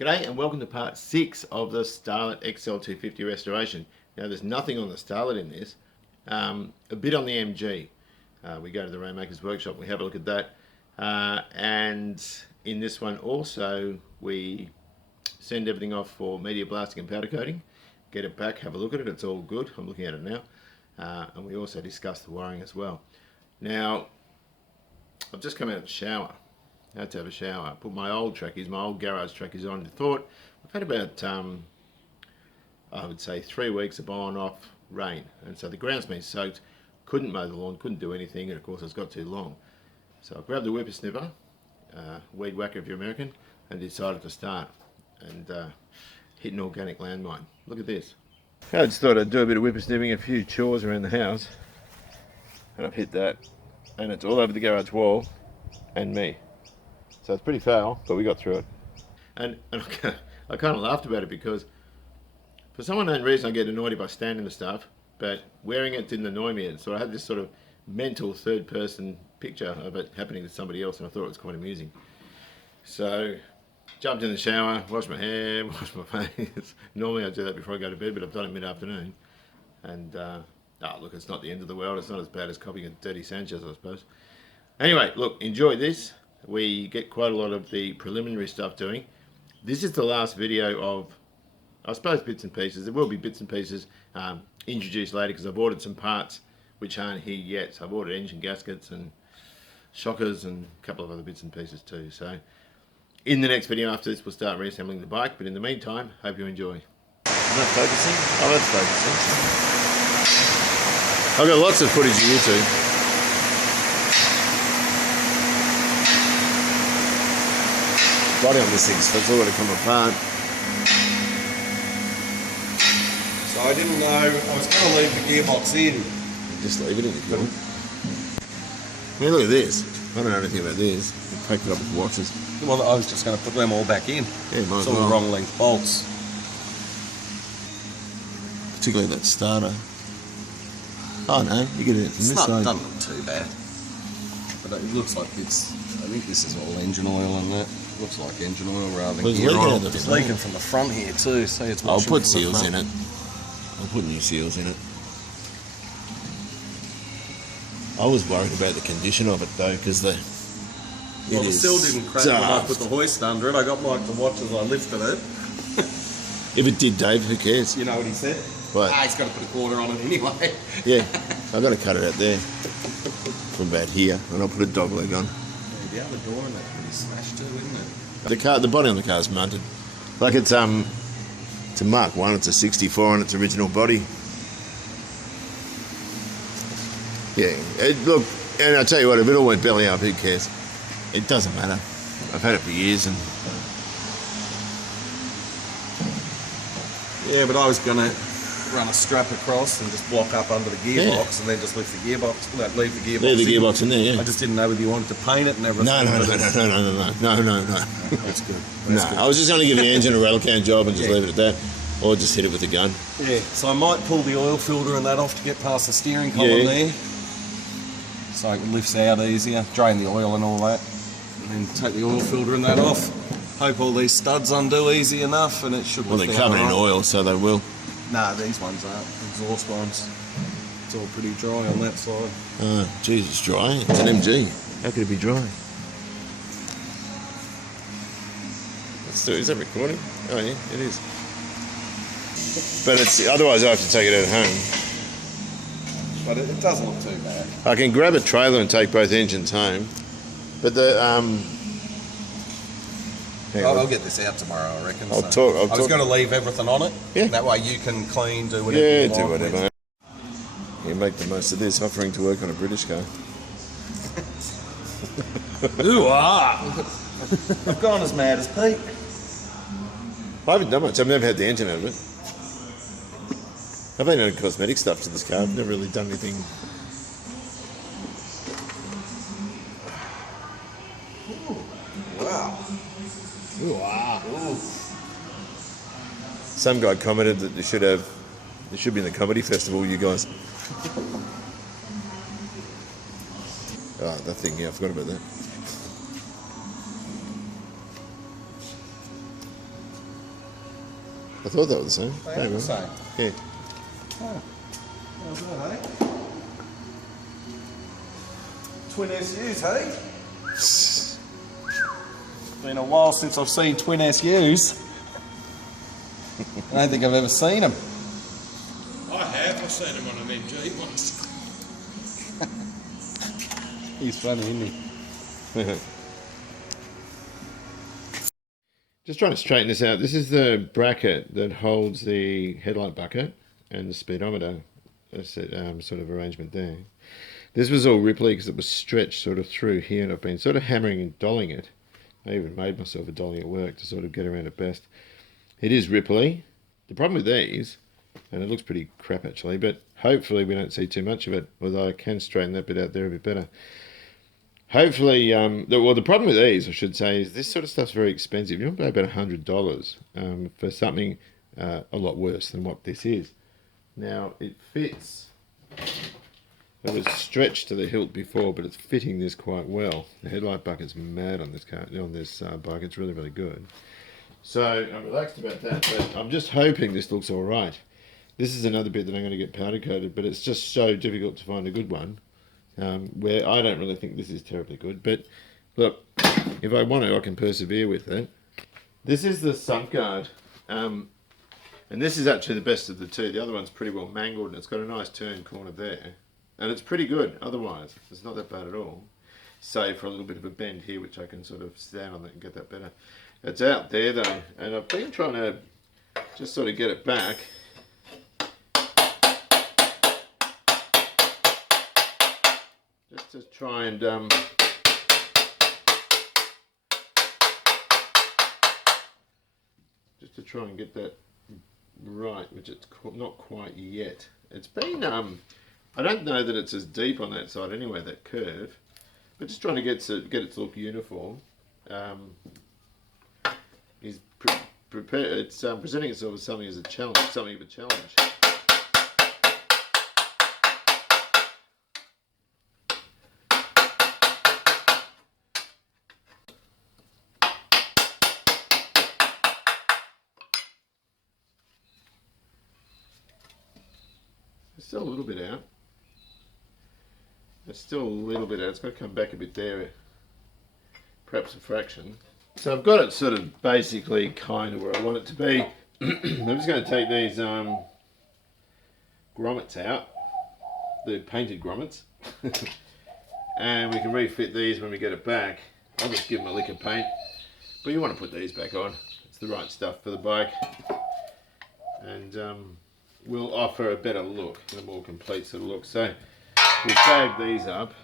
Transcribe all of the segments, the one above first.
G'day and welcome to part 6 of the Starlet XL250 restoration. Now there's nothing on the Starlet in this, a bit on the MG. We go to the Rainmaker's workshop, we have a look at that, and in this one also we send everything off for media blasting and powder coating, get it back, have a look at it, it's all good, I'm looking at it now, and we also discuss the wiring as well. Now I've just come out of the shower. I had to have a shower. I put my old trackies, my old garage trackies on. I thought I've had about, I would say 3 weeks of on off rain, and so the ground's been soaked. Couldn't mow the lawn, couldn't do anything, and of course it's got too long. So I grabbed the whippersnipper, weed whacker if you're American, and decided to start and hit an organic landmine. Look at this. I just thought I'd do a bit of whippersnipping, a few chores around the house, and I've hit that, and it's all over the garage wall and me. So it's pretty foul, but we got through it. And I kind of laughed about it because for some unknown reason I get annoyed if I stand in the stuff, but wearing it didn't annoy me. So I had this sort of mental third person picture of it happening to somebody else, and I thought it was quite amusing. So jumped in the shower, washed my hair, washed my face. Normally I do that before I go to bed, but I've done it mid-afternoon. And look, it's not the end of the world. It's not as bad as copying a dirty Sanchez, I suppose. Anyway, look, enjoy this. We get quite a lot of the preliminary stuff doing. This is the last video of, I suppose, bits and pieces. There will be bits and pieces introduced later because I've ordered some parts which aren't here yet. So I've ordered engine gaskets and shockers and a couple of other bits and pieces too. So in the next video after this we'll start reassembling the bike, but in the meantime, hope you enjoy. Is that focusing? Oh, that's focusing. I've got lots of footage of you two. Body on this thing, so it's all going to come apart. So I didn't know, I was going to leave the gearbox in. Just leave it in if you want. I mean, look at this. I don't know anything about this. I packed it up with watches. Well, I was just going to put them all back in. Yeah, might as it's all well. the wrong length bolts. Particularly that starter. Oh no, you get it from this side. It doesn't look too bad. But it looks like it's, I think this is all engine oil and that. Looks like engine oil rather than gear oil. It's leaking from the front here too, so it's I'll put seals in it. I'll put new seals in it. I was worried about the condition of it though, because the seal didn't crack when I put the hoist under it. I got Mike to watch as I lifted it. If it did, Dave, who cares? You know what he said? What? He's got to put a quarter on it anyway. Yeah, I've got to cut it out there from about here, and I'll put a dog leg on. The other door and that's pretty smashed too, isn't it? The body on the car is mounted like it's a Mark 1. It's a 64 on its original body. Yeah, look, and I tell you what, if it all went belly up, who cares? It doesn't matter. I've had it for years, and yeah, but I was gonna run a strap across and just block up under the gearbox, and then just leave the gearbox. Leave the gearbox. Leave the gearbox in there. Yeah. I just didn't know whether you wanted to paint it and everything. No. That's good. That's good. I was just going to give the engine a rattle can job and just leave it at that, or just hit it with a gun. Yeah. So I might pull the oil filter and that off to get past the steering column there, so it lifts out easier. Drain the oil and all that, and then take the oil filter and that off. Hope all these studs undo easy enough, and it should. Well, they're covered in oil, so they will. Nah, these ones aren't. Exhaust ones. It's all pretty dry on that side. Oh, geez, it's dry. It's an MG. How could it be dry? Let's do it. Is that recording? Oh yeah, it is. But it's otherwise I have to take it out home. But it doesn't look too bad. I can grab a trailer and take both engines home. But the I'll get this out tomorrow, I reckon. I was going to leave everything on it. Yeah. That way you can clean, do whatever you want. Yeah, do whatever. You make the most of this, offering to work on a British car. I've gone as mad as Pete. I haven't done much. I've never had the engine out of it. I've been doing cosmetic stuff to this car. I've never really done anything. Wow. Wow. Ooh. Some guy commented that they should be in the comedy festival, you guys. Oh, that thing, yeah, I forgot about that. I thought they were the same. They are the same. Yeah. Oh, how's that, eh? Twin SUs, hey? Been a while since I've seen twin SUs. I don't think I've ever seen them. I have. I've seen them on an MG once. He's funny, isn't he? Just trying to straighten this out. This is the bracket that holds the headlight bucket and the speedometer sort of arrangement there. This was all ripply because it was stretched sort of through here, and I've been sort of hammering and dolling it. I even made myself a dolly at work to sort of get around it best. It is ripply. The problem with these, and it looks pretty crap actually, but hopefully we don't see too much of it, although I can straighten that bit out there a bit better. Hopefully, the problem with these, I should say, is this sort of stuff's very expensive. You want to pay about $100 for something a lot worse than what this is. Now, it fits. It was stretched to the hilt before, but it's fitting this quite well. The headlight bucket's mad on this car, on this bike. It's really, really good. So I'm relaxed about that, but I'm just hoping this looks all right. This is another bit that I'm going to get powder coated, but it's just so difficult to find a good one. Where I don't really think this is terribly good, but look, if I want to, I can persevere with it. This is the sump guard, and this is actually the best of the two. The other one's pretty well mangled, and it's got a nice turn corner there, and it's pretty good otherwise. It's not that bad at all, save for a little bit of a bend here, which I can sort of stand on that and get that better. It's out there though, and I've been trying to just sort of get it back. Just to try and get that right, which it's not quite yet. It's been I don't know that it's as deep on that side anyway, that curve, but just trying to get it to look uniform. Is prepared. It's presenting itself as something of a challenge. It's still a little bit out. It's still a little bit out. It's got to come back a bit there, perhaps a fraction. So I've got it sort of basically kind of where I want it to be. I'm just going to take these grommets out, the painted grommets, and we can refit these when we get it back. I'll just give them a lick of paint, but you want to put these back on. It's the right stuff for the bike, and will offer a better look, a more complete sort of look. So we'll bag these up,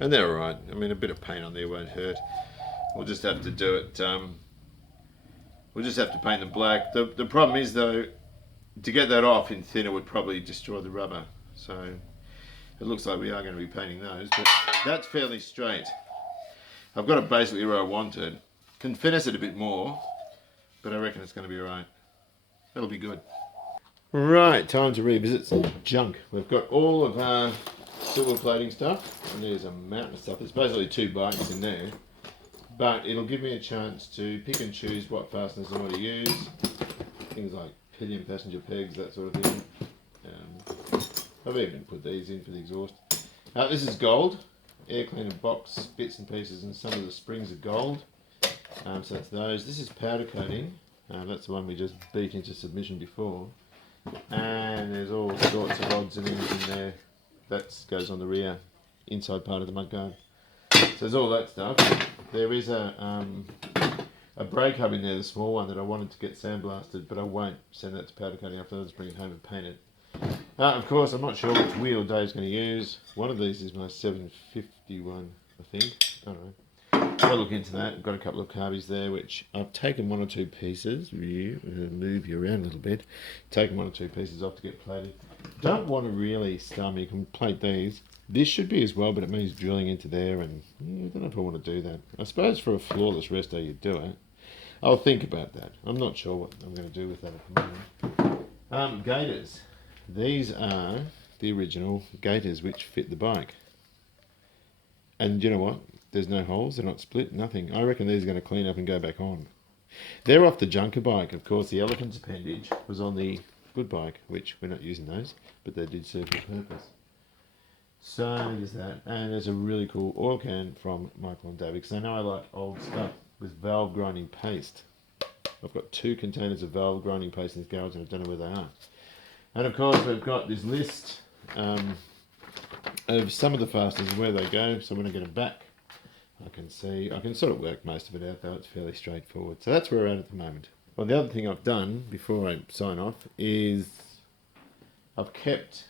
and they're alright. I mean, a bit of paint on there won't hurt. We'll just have to do it, we'll just have to paint them black. The problem is though, to get that off in thinner would probably destroy the rubber. So it looks like we are going to be painting those, but that's fairly straight. I've got it basically where I want it. Can finesse it a bit more, but I reckon it's going to be alright. That'll be good. Right, time to revisit some junk. We've got all of our silver plating stuff, and there's a mountain of stuff. There's basically 2 bikes in there, but it'll give me a chance to pick and choose what fasteners I want to use. Things like pillion passenger pegs, that sort of thing. I've even put these in for the exhaust. This is gold, air cleaner box bits and pieces, and some of the springs are gold. So that's those. This is powder coating. That's the one we just beat into submission before. And there's all sorts of odds and ends in there. That goes on the rear inside part of the mudguard. So there's all that stuff. There is a brake hub in there, the small one, that I wanted to get sandblasted, but I won't send that to powder coating after. I'll just bring it home and paint it. Of course, I'm not sure which wheel Dave's going to use. One of these is my 750 one, I think. I don't know. I'll look into that. I've got a couple of carbies there, which I've taken 1 or 2 pieces. Move you around a little bit. Taken 1 or 2 pieces off to get plated. Don't want to really stun me. You can plate these. This should be as well, but it means drilling into there, and I don't know if I want to do that. I suppose for a flawless resto you do it. I'll think about that. I'm not sure what I'm going to do with that at the moment. Gaiters. These are the original gaiters which fit the bike. And you know what? There's no holes, they're not split, nothing. I reckon these are going to clean up and go back on. They're off the junker bike. Of course, the elephant's appendage was on the good bike, which we're not using those, but they did serve a purpose. So there's that, and there's a really cool oil can from Michael and David, because I know I like old stuff with valve grinding paste. I've got 2 containers of valve grinding paste in this garage, and I don't know where they are. And of course, we've got this list of some of the fasteners and where they go. So when I get them back, I can sort of work most of it out, though it's fairly straightforward. So that's where we're at the moment. Well, the other thing I've done before I sign off is I've kept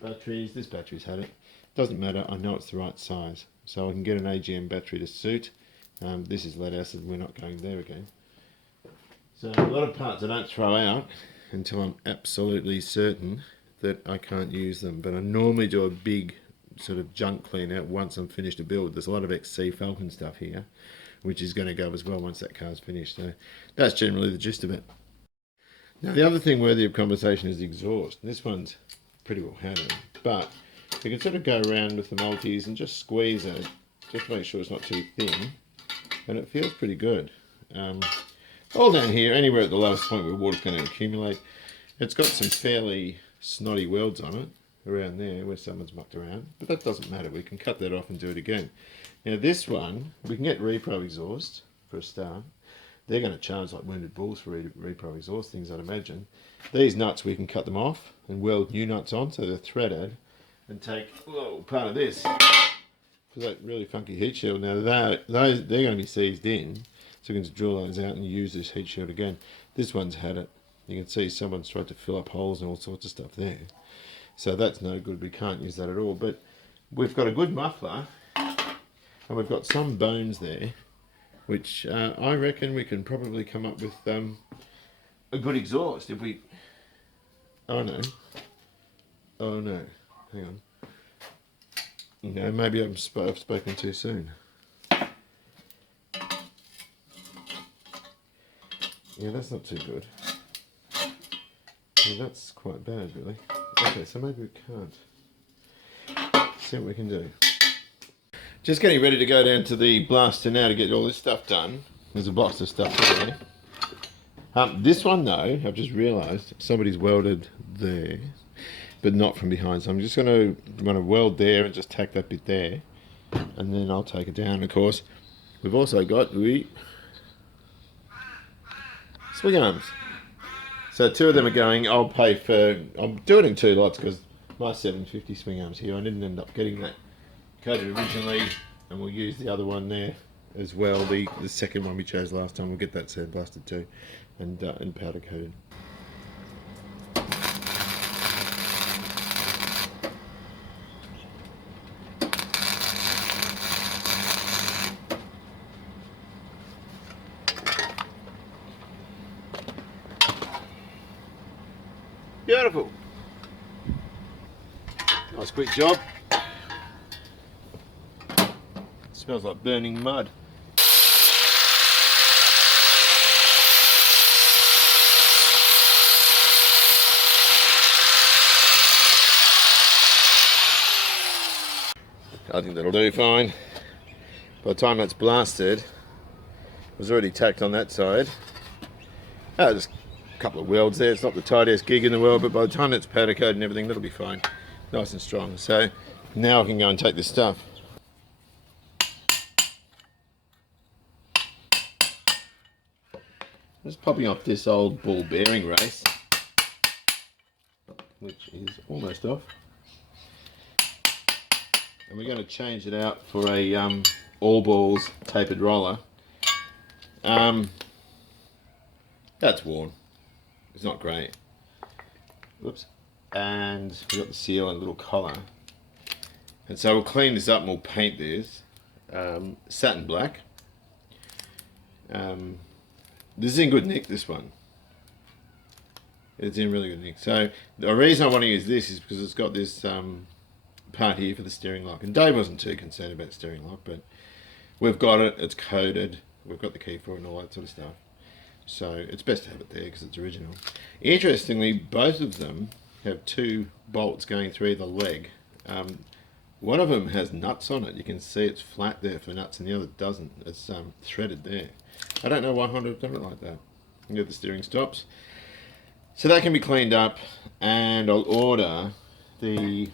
batteries. This battery's had it. Doesn't matter, I know it's the right size. So I can get an AGM battery to suit. This is lead acid, we're not going there again. So a lot of parts I don't throw out until I'm absolutely certain that I can't use them. But I normally do a big sort of junk clean out once I'm finished a build. There's a lot of XC Falcon stuff here, which is going to go as well once that car's finished. So that's generally the gist of it. Now the other thing worthy of conversation is the exhaust. This one's pretty well had it, but you can sort of go around with the multis and just squeeze it, just to make sure it's not too thin, and it feels pretty good. All down here, anywhere at the lowest point where water's going to accumulate, it's got some fairly snotty welds on it, around there where someone's mucked around, but that doesn't matter, we can cut that off and do it again. Now this one, we can get repro exhaust for a start. They're going to charge like wounded bulls for repro exhaust things, I'd imagine. These nuts, we can cut them off and weld new nuts on so they're threaded, and take part of this for that really funky heat shield. Now they're going to be seized in, so we can just drill those out and use this heat shield again. This one's had it. You can see someone's tried to fill up holes and all sorts of stuff there. So that's no good, we can't use that at all. But we've got a good muffler, and we've got some bones there, which I reckon we can probably come up with a good exhaust if we... Oh no. Hang on. No, maybe I've spoken too soon. Yeah, that's not too good. Yeah, that's quite bad, really. Okay, so maybe we can't. See what we can do. Just getting ready to go down to the blaster now to get all this stuff done. There's a box of stuff there. This one though, I've just realised somebody's welded there, but not from behind. So I'm just going to weld there and just tack that bit there, and then I'll take it down. Of course, we've also got the swing arms. So 2 of them are going. I'll pay for. I'm doing it in 2 lots because my 750 swing arms here. I didn't end up getting that coated originally, and we'll use the other one there as well. The second one we chose last time. We'll get that sandblasted too, and powder coated. Beautiful. Nice quick job. Smells like burning mud. I think that'll do fine. By the time that's blasted, it was already tacked on that side. Just a couple of welds there. It's not the tightest gig in the world, but by the time it's powder coated and everything, that'll be fine. Nice and strong. So now I can go and take this stuff. Just popping off this old ball bearing race, which is almost off. And we're going to change it out for a all balls tapered roller. That's worn. It's not great. Whoops. And we've got the seal and a little collar. And so we'll clean this up and we'll paint this satin black. This is in good nick, this one. It's in really good nick. So the reason I want to use this is because it's got this part here for the steering lock. And Dave wasn't too concerned about steering lock, but we've got it, it's coated, we've got the key for it and all that sort of stuff. So it's best to have it there because it's original. Interestingly, both of them have 2 bolts going through the leg. One of them has nuts on it. You can see it's flat there for nuts, and the other doesn't. It's threaded there. I don't know why Honda have done it like that. You get the steering stops. So that can be cleaned up, and I'll order the,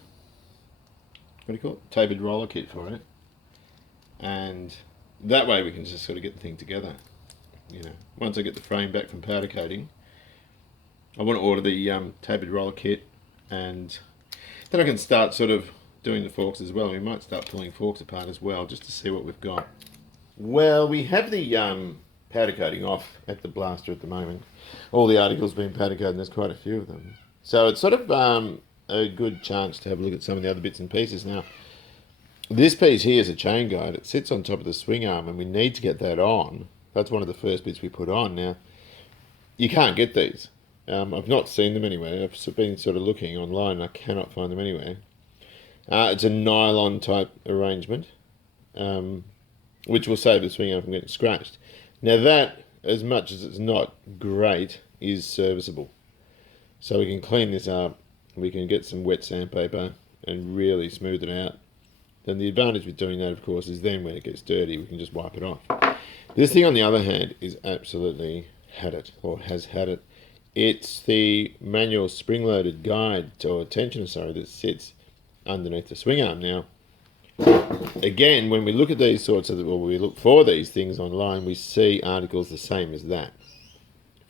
what do you call it? Tapered roller kit for it. And that way we can just sort of get the thing together. You know, once I get the frame back from powder coating, I want to order the tapered roller kit, and then I can start sort of doing the forks as well. We might start pulling forks apart as well, just to see what we've got. Well, we have the powder coating off at the blaster at the moment. All the articles being powder coated, and there's quite a few of them. So it's sort of a good chance to have a look at some of the other bits and pieces. Now, this piece here is a chain guide. It sits on top of the swing arm, and we need to get that on. That's one of the first bits we put on. Now, you can't get these. I've not seen them anywhere. I've been sort of looking online, and I cannot find them anywhere. It's a nylon type arrangement, which will save the swing arm from getting scratched. Now that, as much as it's not great, is serviceable. So we can clean this up, we can get some wet sandpaper and really smooth it out. And the advantage with doing that, of course, is then when it gets dirty, we can just wipe it off. This thing, on the other hand, is absolutely had it, or has had it. It's the manual spring-loaded guide, or tensioner, sorry, that sits underneath the swing arm. Now, again, when we look at these sorts of, or we look for these things online, we see articles the same as that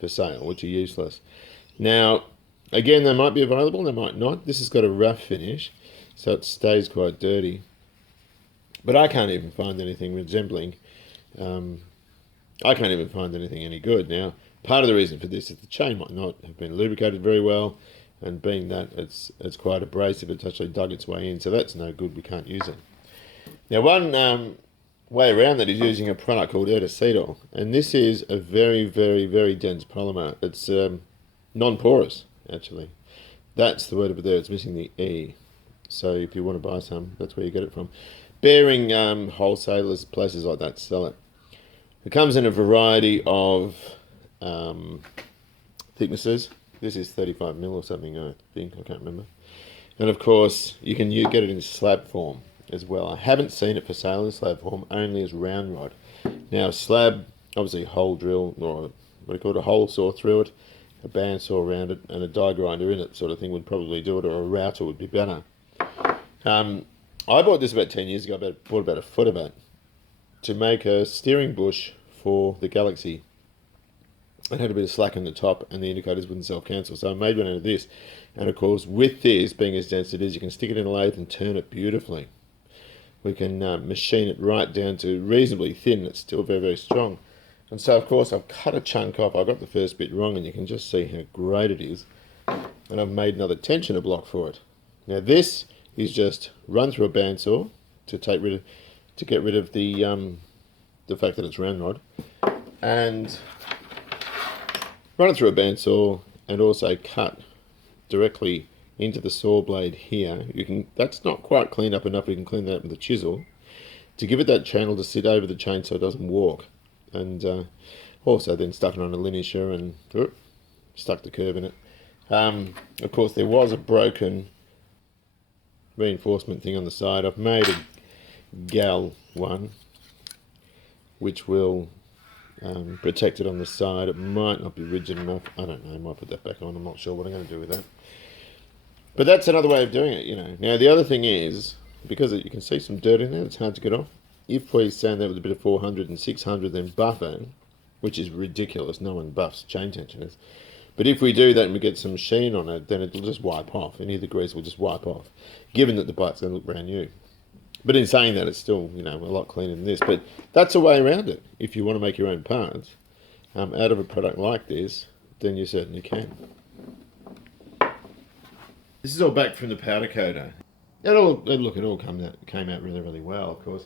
for sale, which are useless. Now, again, they might be available, they might not. This has got a rough finish, so it stays quite dirty. But I can't even find anything resembling, I can't even find anything any good. Now, part of the reason for this is the chain might not have been lubricated very well, and being that it's quite abrasive, it's actually dug its way in, so that's no good, we can't use it. Now, one way around that is using a product called acetyl, and this is a very, very, very dense polymer. It's non-porous, actually. That's the word over there, it's missing the E. So if you want to buy some, that's where you get it from. Bearing wholesalers, places like that sell it. It comes in a variety of thicknesses. This is 35mm or something, I think, I can't remember. And of course, you can get it in slab form as well. I haven't seen it for sale in slab form, only as round rod. Now, slab, obviously hole drill, or what do you call it, a hole saw through it, a band saw around it, and a die grinder in it sort of thing would probably do it, or a router would be better. I bought this about 10 years ago, bought about a foot of it, to make a steering bush for the Galaxy. It had a bit of slack on the top, and the indicators wouldn't self-cancel, so I made one out of this. And of course, with this being as dense as it is, you can stick it in a lathe and turn it beautifully. We can machine it right down to reasonably thin. It's still very, very strong. And so, of course, I've cut a chunk off. I got the first bit wrong, and you can just see how great it is. And I've made another tensioner block for it. Now, this is just run through a bandsaw to get rid of the fact that it's round rod, and run it through a bandsaw, and also cut directly into the saw blade here. That's not quite cleaned up enough. We can clean that up with a chisel to give it that channel to sit over the chain so it doesn't walk. And also then stuck it on a linisher and stuck the curve in it. Of course, there was a broken reinforcement thing on the side. I've made a gal one which will protect it on the side. It might not be rigid enough. I don't know, I might put that back on. I'm not sure what I'm going to do with that. But that's another way of doing it, you know. Now, the other thing is, because you can see some dirt in there, it's hard to get off. If we sand that with a bit of 400 and 600, then buff it, which is ridiculous, no one buffs chain tensioners. But if we do that and we get some sheen on it, then it'll just wipe off. Any of the grease will just wipe off, given that the bite's going to look brand new. But in saying that, it's still, you know, a lot cleaner than this. But that's a way around it. If you want to make your own parts out of a product like this, then you certainly can. This is all back from the powder coater. It all came out really, really well, of course.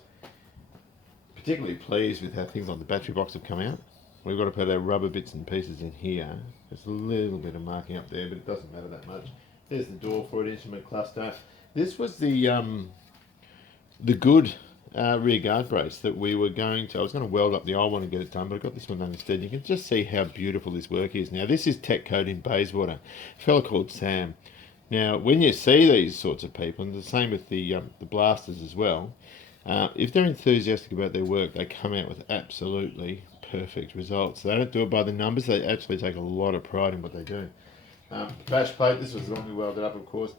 Particularly pleased with how things like the battery box have come out. We've got to put our rubber bits and pieces in here. There's a little bit of marking up there, but it doesn't matter that much. There's the door for it, instrument cluster. This was the good rear guard brace that we were I was going to weld up the old one and get it done, but I got this one done instead. You can just see how beautiful this work is. Now, this is Tech Coat in Bayswater. A fella called Sam Now, when you see these sorts of people, and the same with the blasters as well, if they're enthusiastic about their work, they come out with absolutely perfect results. They don't do it by the numbers, they actually take a lot of pride in what they do. Bash plate, this was the one we welded up, of course.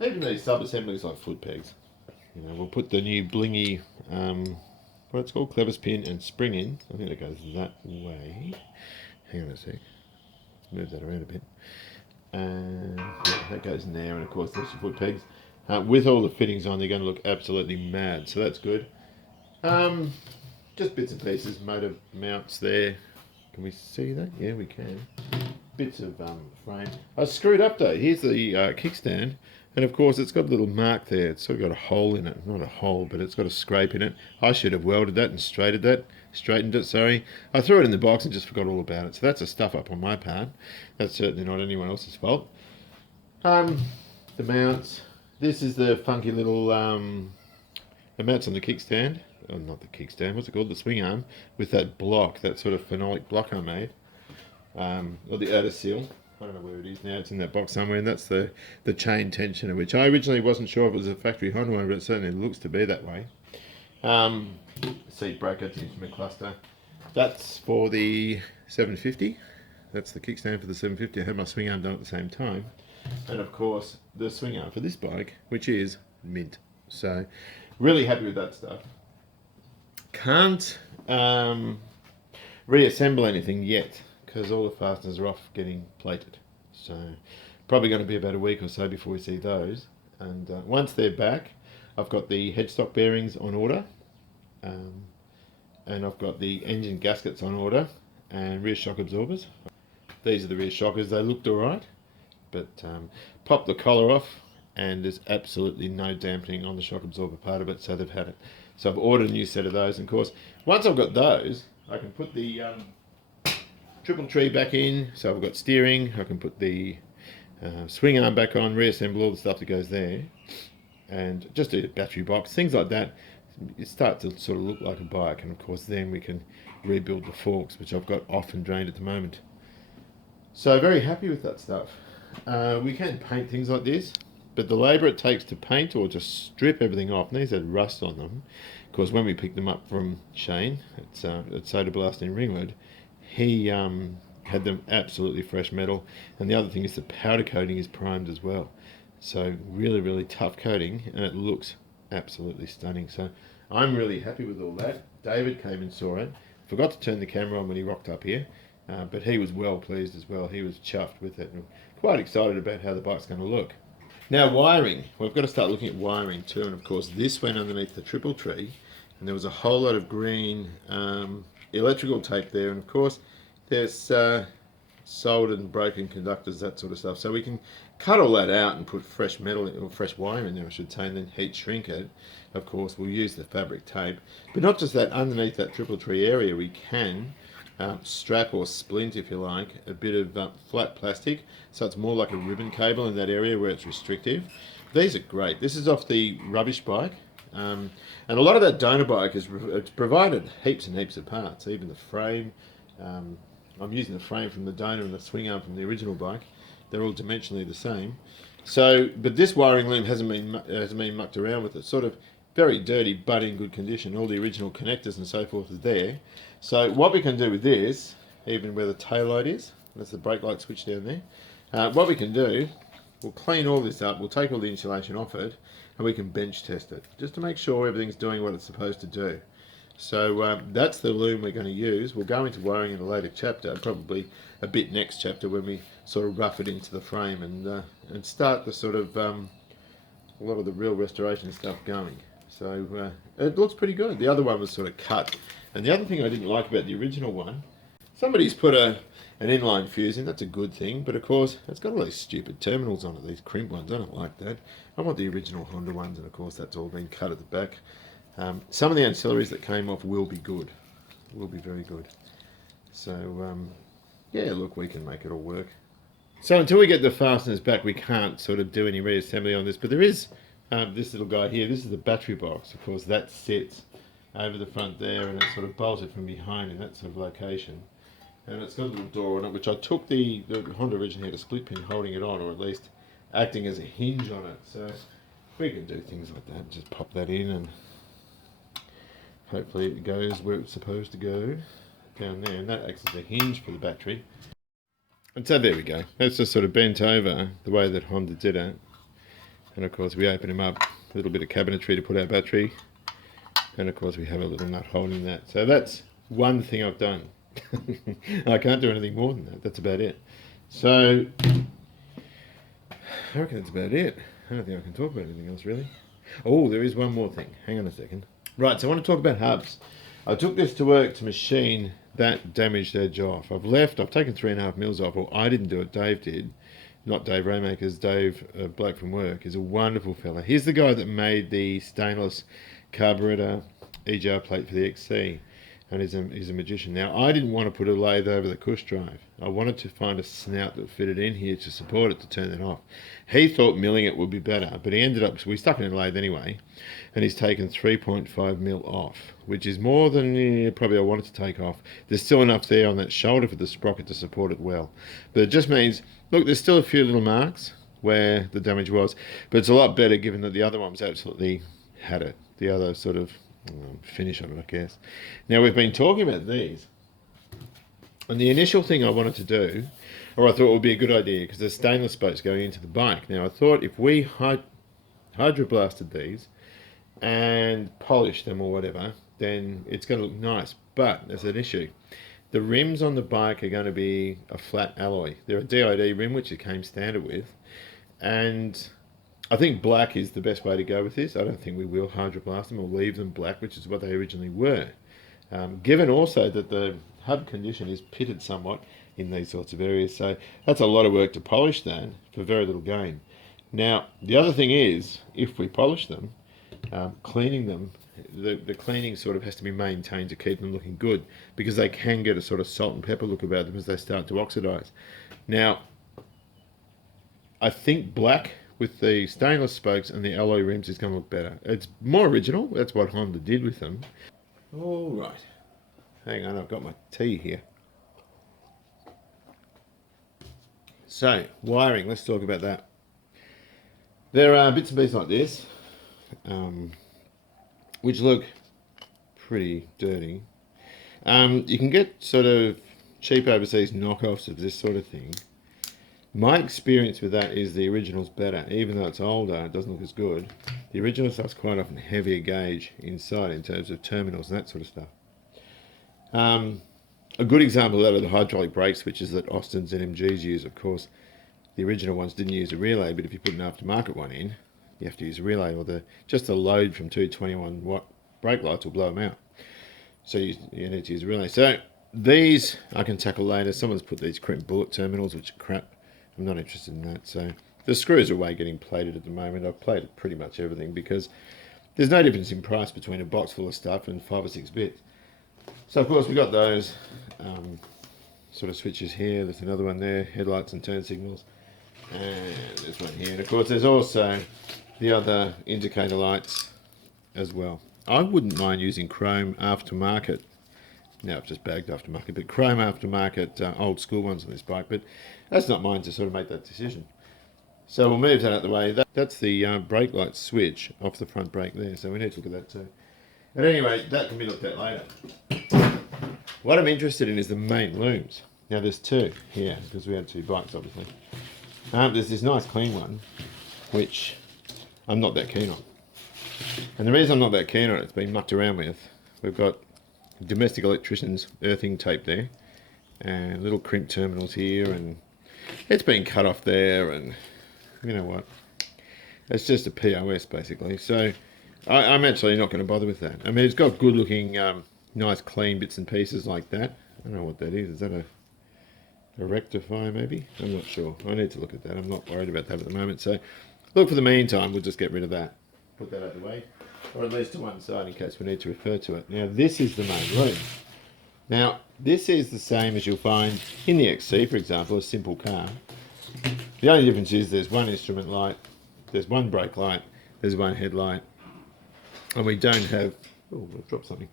Even these sub-assemblies like foot pegs. You know, we'll put the new blingy, what it's called, clevis pin and spring in. I think that goes that way. Hang on a sec. Let's move that around a bit. And yeah, that goes in there, and of course there's your foot pegs. With all the fittings on, they're going to look absolutely mad, so that's good. Just bits and pieces, motor mounts there. Can we see that? Yeah, we can. Bits of frame. I screwed up though. Here's the kickstand, and of course it's got a little mark there. It's sort of got a hole in it. Not a hole, but it's got a scrape in it. I should have welded that and straightened it, sorry. I threw it in the box and just forgot all about it. So that's a stuff up on my part. That's certainly not anyone else's fault. The mounts. This is the funky little the mounts on the kickstand. Oh, not the kickstand. What's it called? The swing arm with that block, that sort of phenolic block I made. Or the outer seal. I don't know where it is now. It's in that box somewhere, and that's the chain tensioner, which I originally wasn't sure if it was a factory Honda one, but it certainly looks to be that way. Seat brackets, instrument cluster. That's for the 750. That's the kickstand for the 750. I had my swing arm done at the same time. And of course, the swing arm for this bike, which is mint. So, really happy with that stuff. Can't reassemble anything yet, because all the fasteners are off getting plated. So, probably going to be about a week or so before we see those. And once they're back, I've got the headstock bearings on order. And I've got the engine gaskets on order and rear shock absorbers. These are the rear shockers. They looked alright, but pop the collar off and there's absolutely no dampening on the shock absorber part of it, so they've had it. So I've ordered a new set of those, and of course once I've got those I can put the triple tree back in, so I've got steering, I can put the swing arm back on, reassemble all the stuff that goes there, and just do a battery box, things like that. It starts to sort of look like a bike, and of course then we can rebuild the forks, which I've got off and drained at the moment. So very happy with that stuff. We can paint things like this, but the labour it takes to paint or just strip everything off, and these had rust on them, because when we picked them up from Shane at Soda Blast in Ringwood, he had them absolutely fresh metal, and the other thing is the powder coating is primed as well. So really, really tough coating, and it looks absolutely stunning. So I'm really happy with all that. David came and saw it. Forgot to turn the camera on when he rocked up here, but he was well pleased as well. He was chuffed with it and quite excited about how the bike's going to look. Now wiring, we've got to start looking at wiring too, and of course this went underneath the triple tree, and there was a whole lot of green electrical tape there, and of course there's soldered and broken conductors, that sort of stuff. So we can cut all that out and put fresh metal or fresh wire in there, I should say, and then heat shrink it. Of course we'll use the fabric tape, but not just that. Underneath that triple tree area we can strap or splint, if you like, a bit of flat plastic, so it's more like a ribbon cable in that area where it's restrictive. These are great. This is off the rubbish bike, and a lot of that donor bike is provided heaps and heaps of parts, even the frame. I'm using the frame from the donor and the swing arm from the original bike. They're all dimensionally the same. So, but this wiring loom hasn't been mucked around with. It's sort of very dirty but in good condition. All the original connectors and so forth are there. So what we can do with this, even where the tail light is, that's the brake light switch down there. What we can do, we'll clean all this up, we'll take all the insulation off it, and we can bench test it, just to make sure everything's doing what it's supposed to do. So that's the loom we're going to use. We'll go into wiring in a later chapter, probably a bit next chapter, when we sort of rough it into the frame and start the sort of a lot of the real restoration stuff going. So it looks pretty good. The other one was sort of cut, and the other thing I didn't like about the original one, somebody's put an inline fuse in. That's a good thing, but of course it's got all these stupid terminals on it, these crimp ones. I don't like that. I want the original Honda ones, and of course that's all been cut at the back. Some of the ancillaries that came off will be good, will be very good. So yeah, look, we can make it all work. So until we get the fasteners back, we can't sort of do any reassembly on this, but there is this little guy here. This is the battery box. Of course that sits over the front there, and it's sort of bolted from behind in that sort of location, and it's got a little door on it, which I took the Honda originally had a split pin holding it on, or at least acting as a hinge on it. So we can do things like that. Just pop that in and hopefully it goes where it's supposed to go, down there, and that acts as a hinge for the battery. And so there we go. That's just sort of bent over the way that Honda did it. And of course we open them up, a little bit of cabinetry to put our battery, and of course we have a little nut holding that. So that's one thing I've done. I can't do anything more than that. That's about it. So I reckon that's about it. I don't think I can talk about anything else really. Oh, there is one more thing. Hang on a second. Right, so I want to talk about hubs. I took this to work to machine that damaged edge off. I've taken 3.5 mils off. Well, I didn't do it, Dave did. Not Dave Raymakers, Dave, a bloke from work, is a wonderful fella. He's the guy that made the stainless carburetor EGR plate for the XC. And he's a magician. Now, I didn't want to put a lathe over the cush drive. I wanted to find a snout that fitted in here to support it to turn that off. He thought milling it would be better, but he ended up, so we stuck it in a lathe anyway, and he's taken 3.5 mil off, which is more than probably I wanted to take off. There's still enough there on that shoulder for the sprocket to support it well. But it just means, look, there's still a few little marks where the damage was, but it's a lot better given that the other one was absolutely had it. The other sort of finish on it, I guess. Now we've been talking about these, and the initial thing I wanted to do, or I thought would be a good idea, because there's stainless spokes going into the bike. Now I thought if we hydroblasted these and polished them or whatever, then it's going to look nice. But there's an issue. The rims on the bike are going to be a flat alloy. They're a DID rim, which it came standard with, and I think black is the best way to go with this. I don't think we will hydroblast them or leave them black, which is what they originally were. Given also that the hub condition is pitted somewhat in these sorts of areas, so that's a lot of work to polish that for very little gain. Now, the other thing is, if we polish them, cleaning them, the cleaning sort of has to be maintained to keep them looking good, because they can get a sort of salt and pepper look about them as they start to oxidize. Now, I think black with the stainless spokes and the alloy rims is going to look better. It's more original. That's what Honda did with them. All right. Hang on, I've got my tea here. So, wiring, let's talk about that. There are bits and pieces like this, which look pretty dirty. You can get sort of cheap overseas knockoffs of this sort of thing. My experience with that is the original's better. Even though it's older, it doesn't look as good. The original stuff's quite often heavier gauge inside in terms of terminals and that sort of stuff. A good example of that are the hydraulic brake switches that Austins and MGs use. Of course, the original ones didn't use a relay, but if you put an aftermarket one in, you have to use a relay, or just a load from 221 watt brake lights will blow them out. So you need to use a relay. So these I can tackle later. Someone's put these crimp bullet terminals, which are crap. I'm not interested in that. So the screws are away getting plated at the moment. I've plated pretty much everything because there's no difference in price between a box full of stuff and 5 or 6 bits. So of course we got those sort of switches here. There's another one there, headlights and turn signals, and there's one here. And of course there's also the other indicator lights as well. I wouldn't mind using chrome aftermarket. Now I've just bagged aftermarket, but chrome aftermarket old school ones on this bike, but that's not mine to sort of make that decision. So we'll move that out of the way. That's the brake light switch off the front brake there, so we need to look at that too. But anyway, that can be looked at later. What I'm interested in is the main looms. Now there's 2 here, because we had 2 bikes obviously. There's this nice clean one, which I'm not that keen on. And the reason I'm not that keen on it, it's been mucked around with. We've got domestic electrician's earthing tape there, and little crimp terminals here, and it's been cut off there, and you know what, it's just a POS basically. So I'm actually not going to bother with that. I mean, it's got good looking nice clean bits and pieces like that. I don't know what that is that a rectifier maybe? I'm not sure. I need to look at that. I'm not worried about that at the moment. So look, for the meantime we'll just get rid of that, put that out of the way, or at least to one side in case we need to refer to it. Now this is the main loom. Now this is the same as you'll find in the XC, for example, a simple car. The only difference is there's one instrument light, there's one brake light, there's one headlight, and we don't have, oh, we've dropped something.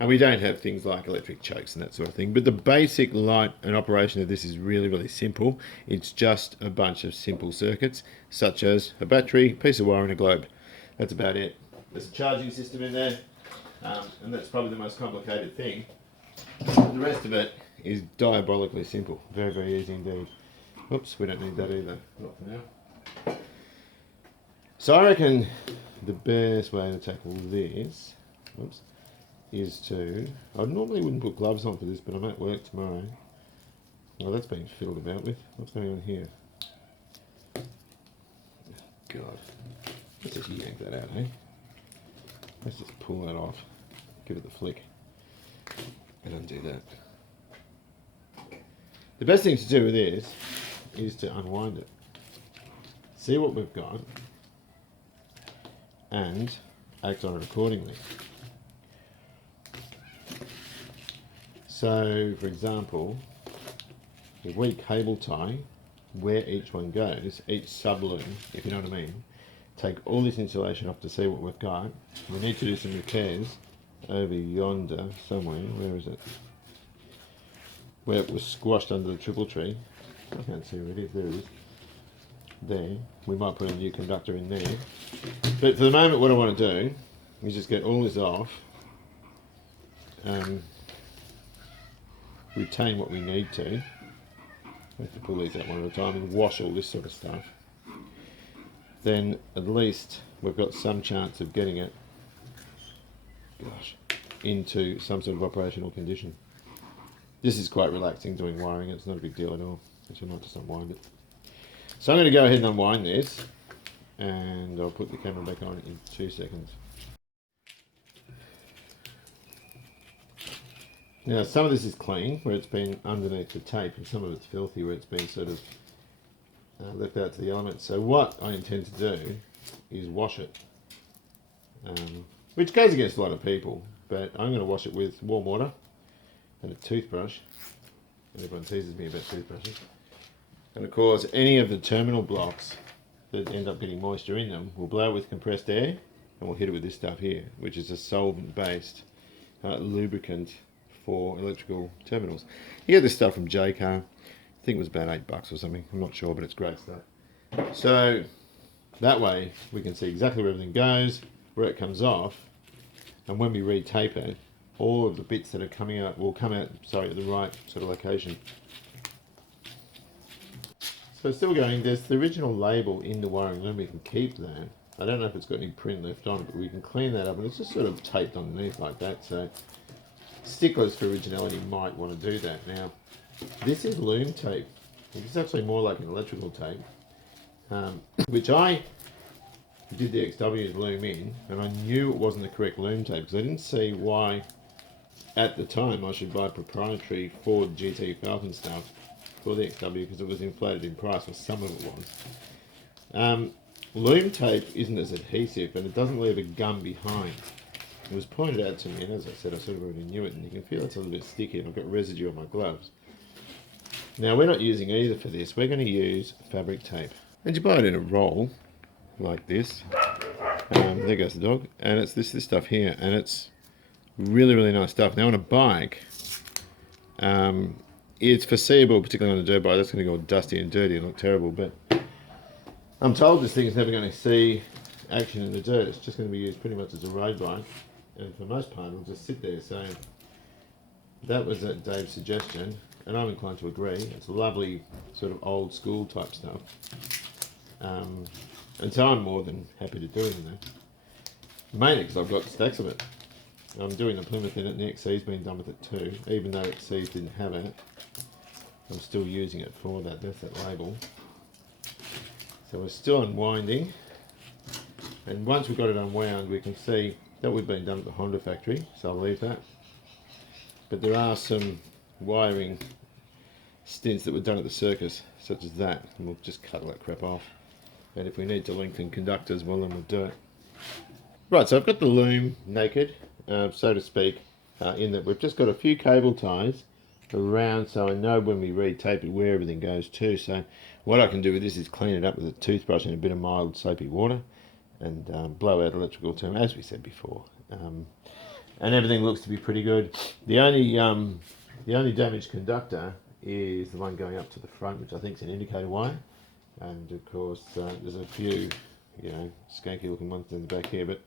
And we don't have things like electric chokes and that sort of thing. But the basic light and operation of this is really, really simple. It's just a bunch of simple circuits, such as a battery, piece of wire and a globe. That's about it. There's a charging system in there, and that's probably the most complicated thing. The rest of it is diabolically simple. Very, very easy indeed. Oops, we don't need that either. Not for now. So I reckon the best way to tackle this, oops, is to, I normally wouldn't put gloves on for this, but I'm at work tomorrow. Well, that's been fiddled about with. What's going on here? God. Let's just yank that out, eh? Let's just pull that off. Give it the flick. And undo that. The best thing to do with this is to unwind it. See what we've got and act on it accordingly. So, for example, if we cable tie where each one goes, each sub-loom, if you know what I mean, take all this insulation off to see what we've got. We need to do some repairs over yonder somewhere. Where is it? Where it was squashed under the triple tree. I can't see where it is. There it is. There. We might put a new conductor in there. But for the moment, what I want to do is just get all this off. Retain what we need to. We have to pull these out one at a time and wash all this sort of stuff. Then at least we've got some chance of getting it, into some sort of operational condition. This is quite relaxing doing wiring. It's not a big deal at all. Actually, I might just unwind it. So I'm going to go ahead and unwind this, and I'll put the camera back on in 2 seconds. Now, some of this is clean, where it's been underneath the tape, and some of it's filthy, where it's been sort of left out to the elements. So what I intend to do is wash it, which goes against a lot of people, but I'm going to wash it with warm water and a toothbrush. And everyone teases me about toothbrushes. And of course, any of the terminal blocks that end up getting moisture in them, we'll blow it with compressed air, and we'll hit it with this stuff here, which is a solvent-based lubricant for electrical terminals. You get this stuff from J-Car. I think it was about $8 or something. I'm not sure, but it's great stuff. So that way we can see exactly where everything goes, where it comes off, and when we retape it, all of the bits that are coming out will come out, at the right sort of location. So still going, there's the original label in the wiring loom. We can keep that. I don't know if it's got any print left on it, but we can clean that up, and it's just sort of taped underneath like that. So sticklers for originality might want to do that. Now, this is loom tape. It's actually more like an electrical tape, which I did the XW's loom in, and I knew it wasn't the correct loom tape because I didn't see why at the time I should buy proprietary Ford GT Falcon stuff for the XW, because it was inflated in price, or some of it was. Loom tape isn't as adhesive, and it doesn't leave a gum behind. It was pointed out to me, and as I said, I sort of already knew it, and you can feel it's a little bit sticky, and I've got residue on my gloves. Now, we're not using either for this. We're going to use fabric tape. And you buy it in a roll, like this. There goes the dog. And it's this stuff here, and it's really, really nice stuff. Now, on a bike, it's foreseeable, particularly on a dirt bike, that's going to go all dusty and dirty and look terrible, but I'm told this thing is never going to see action in the dirt. It's just going to be used pretty much as a road bike, and for the most part it'll just sit there. So that was Dave's suggestion, and I'm inclined to agree. It's lovely sort of old school type stuff, and so I'm more than happy to do it in there, mainly because I've got stacks of it. I'm doing the Plymouth in it, and the XC's been done with it too, even though XC's didn't have it. I'm still using it for that. That's that label. So we're still unwinding, and once we've got it unwound, we can see that we've been done at the Honda factory, so I'll leave that. But there are some wiring stints that were done at the circus, such as that, and we'll just cut all that crap off. And if we need to lengthen conductors, well, then we'll do it. Right, so I've got the loom naked, so to speak, in that we've just got a few cable ties around, so I know when we retape it where everything goes to. So what I can do with this is clean it up with a toothbrush and a bit of mild soapy water, and blow out electrical terminals, as we said before. and everything looks to be pretty good. The only damaged conductor is the one going up to the front, which I think is an indicator wire, and of course there's a few, skanky looking ones in the back here, but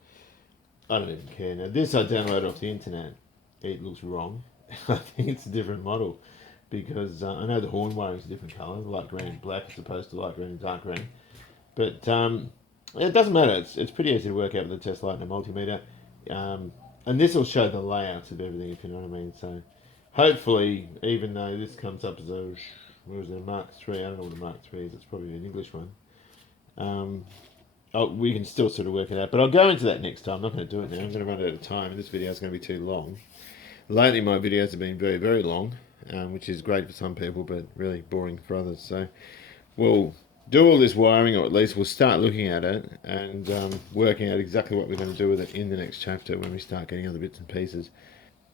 I don't even care. Now this I downloaded off the internet. It looks wrong. I think it's a different model because I know the horn wiring is a different colour, light green and black as opposed to light green and dark green. But it doesn't matter. It's pretty easy to work out with a test light and a multimeter. And this will show the layouts of everything, if you know what I mean. So hopefully, even though this comes up as a Mark III, I don't know what a Mark III is. It's probably an English one. We can still sort of work it out. But I'll go into that next time. I'm not going to do it now. I'm going to run out of time, and this video is going to be too long. Lately, my videos have been very, very long, which is great for some people, but really boring for others. So we'll do all this wiring, or at least we'll start looking at it and working out exactly what we're going to do with it in the next chapter when we start getting other bits and pieces.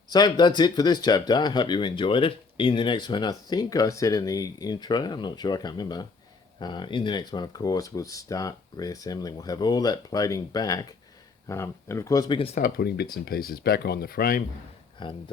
So that's it for this chapter. I hope you enjoyed it. In the next one, I think I said in the intro, I'm not sure, I can't remember. In the next one, of course, we'll start reassembling. We'll have all that plating back. And of course, we can start putting bits and pieces back on the frame. And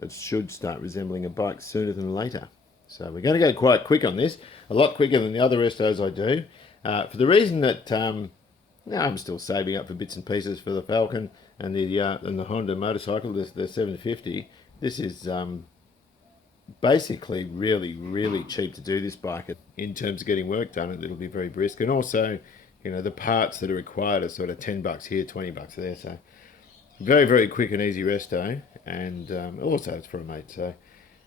it should start resembling a bike sooner than later. So we're going to go quite quick on this. A lot quicker than the other restos I do. For the reason that I'm still saving up for bits and pieces for the Falcon and the Honda motorcycle, the 750. This is basically really, really cheap to do this bike in terms of getting work done. It'll be very brisk, and also, the parts that are required are sort of $10 here, $20 there. So very, very quick and easy resto, and also it's for a mate. So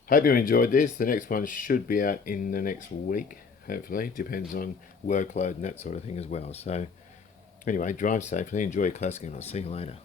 hope you enjoyed this. The next one should be out in the next week, hopefully. Depends on workload and that sort of thing as well. So anyway, drive safely, enjoy your classic, and I'll see you later.